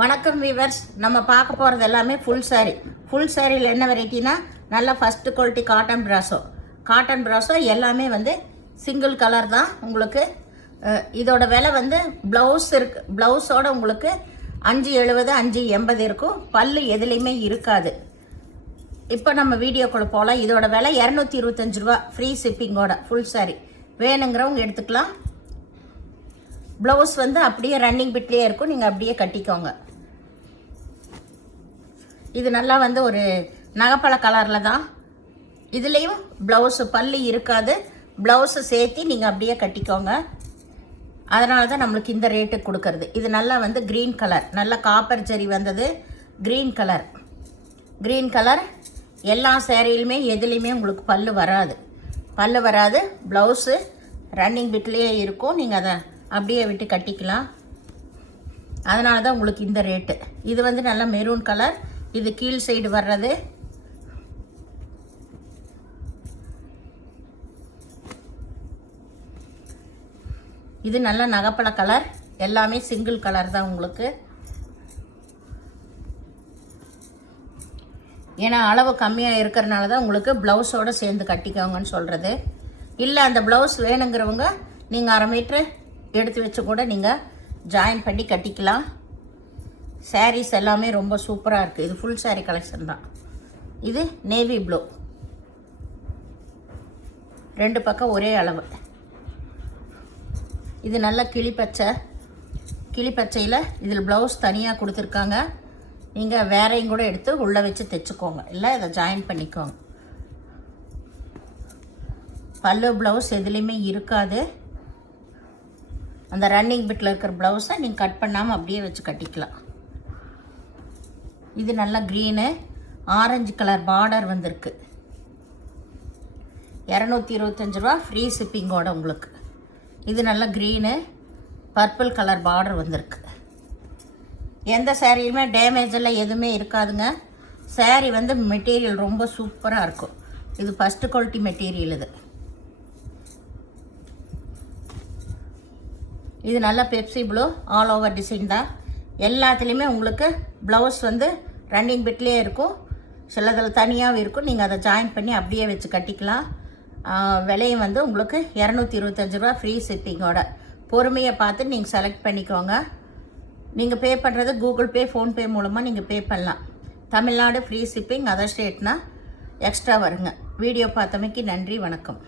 வணக்கம் வீவர்ஸ். நம்ம பார்க்க போகிறது எல்லாமே ஃபுல் சாரியில் என்ன வெரைட்டினா நல்ல ஃபஸ்ட்டு குவாலிட்டி காட்டன் ப்ராஸோ எல்லாமே வந்து சிங்கிள் கலர் தான். உங்களுக்கு இதோட விலை வந்து ப்ளவுஸோட உங்களுக்கு 570 580 இருக்கும். பல்லு எதுலேயுமே இருக்காது. இப்போ நம்ம வீடியோக்குள்ள போகலாம். இதோட விலை 225 ரூபா, ஃப்ரீ ஷிப்பிங்கோட. ஃபுல் சாரி வேணுங்கிறவங்க எடுத்துக்கலாம். ப்ளவுஸ் வந்து அப்படியே ரன்னிங் பிட்லேயே இருக்கும், நீங்கள் அப்படியே கட்டிக்கோங்க. இது நல்லா வந்து ஒரு நகைப்பழ கலரில் தான். இதுலேயும் ப்ளவுஸு பல்லு இருக்காது. ப்ளவுஸு சேர்த்து நீங்கள் அப்படியே கட்டிக்கோங்க. அதனால தான் நம்மளுக்கு இந்த ரேட்டுக்கு கொடுக்கறது. இது நல்லா வந்து க்ரீன் கலர், நல்லா காப்பர் ஜரி வந்தது. க்ரீன் கலர் எல்லா சேரீலுமே எதுலேயுமே உங்களுக்கு பல்லு வராது. ப்ளவுஸு ரன்னிங் பிட்லேயே இருக்கும், நீங்கள் அதை அப்படியே விட்டு கட்டிக்கலாம். அதனால தான் உங்களுக்கு இந்த ரேட்டு. இது வந்து நல்லா மெரூன் கலர், இது கீழ் சைடு வர்றது. இது நல்ல நகைப்பழ கலர், எல்லாமே சிங்கிள் கலர் தான் உங்களுக்கு. ஏன்னா அளவு கம்மியாக இருக்கிறனால தான் உங்களுக்கு ப்ளவுஸோடு சேர்ந்து கட்டிக்கோங்கன்னு சொல்கிறது. இல்லை அந்த ப்ளவுஸ் வேணுங்கிறவங்க நீங்கள் 1/2 மீட்ரு எடுத்து வச்சு கூட நீங்கள் ஜாயின் பண்ணி கட்டிக்கலாம். சாரீஸ் எல்லாமே ரொம்ப சூப்பராக இருக்குது. இது ஃபுல் சாரீ கலெக்ஷன் தான். இது நேவி ப்ளூ, 2 பக்கம் ஒரே அளவு. இது நல்ல கிளிப்பச்சையில் இதில் ப்ளவுஸ் தனியாக கொடுத்துருக்காங்க. நீங்கள் வேறையும் கூட எடுத்து உள்ளே வச்சு தைச்சிக்கோங்க, இல்லை இதை ஜாயின் பண்ணிக்கோங்க. பல்லு ப்ளவுஸ் எதுலேயுமே இருக்காது. அந்த ரன்னிங் பிட்டில் இருக்கிற ப்ளவுஸை நீங்கள் கட் பண்ணாமல் அப்படியே வச்சு கட்டிக்கலாம். இது நல்லா க்ரீனு, ஆரஞ்சு கலர் பார்டர் வந்திருக்கு. 225 ரூபா, ஃப்ரீ ஷிப்பிங்கோட உங்களுக்கு. இது நல்லா க்ரீனு, பர்பிள் கலர் பார்டர் வந்திருக்கு. எந்த சாரியுமே டேமேஜ் எல்லாம் எதுவுமே இருக்காதுங்க. சாரீ வந்து மெட்டீரியல் ரொம்ப சூப்பராக இருக்கும். இது ஃபஸ்ட்டு குவாலிட்டி மெட்டீரியல். இது நல்லா Pepsi blue, all over design தான். எல்லாத்துலேயுமே உங்களுக்கு ப்ளவுஸ் வந்து ரன்னிங் பிட்லேயே இருக்கும், சிலதில் தனியாகவும் இருக்கும். நீங்கள் அதை ஜாயின் பண்ணி அப்படியே வச்சு கட்டிக்கலாம். விலையும் வந்து உங்களுக்கு 225 ரூபா, ஃப்ரீ ஷிப்பிங்கோட. பொறுமையை பார்த்து நீங்கள் செலக்ட் பண்ணிக்கோங்க. நீங்கள் பே பண்ணுறது கூகுள் பே, ஃபோன்பே மூலமாக நீங்கள் பே பண்ணலாம். தமிழ்நாடு ஃப்ரீ ஷிப்பிங், அதர் ஸ்டேட்னா எக்ஸ்ட்ரா வருங்க. வீடியோ பார்த்தமைக்கு நன்றி, வணக்கம்.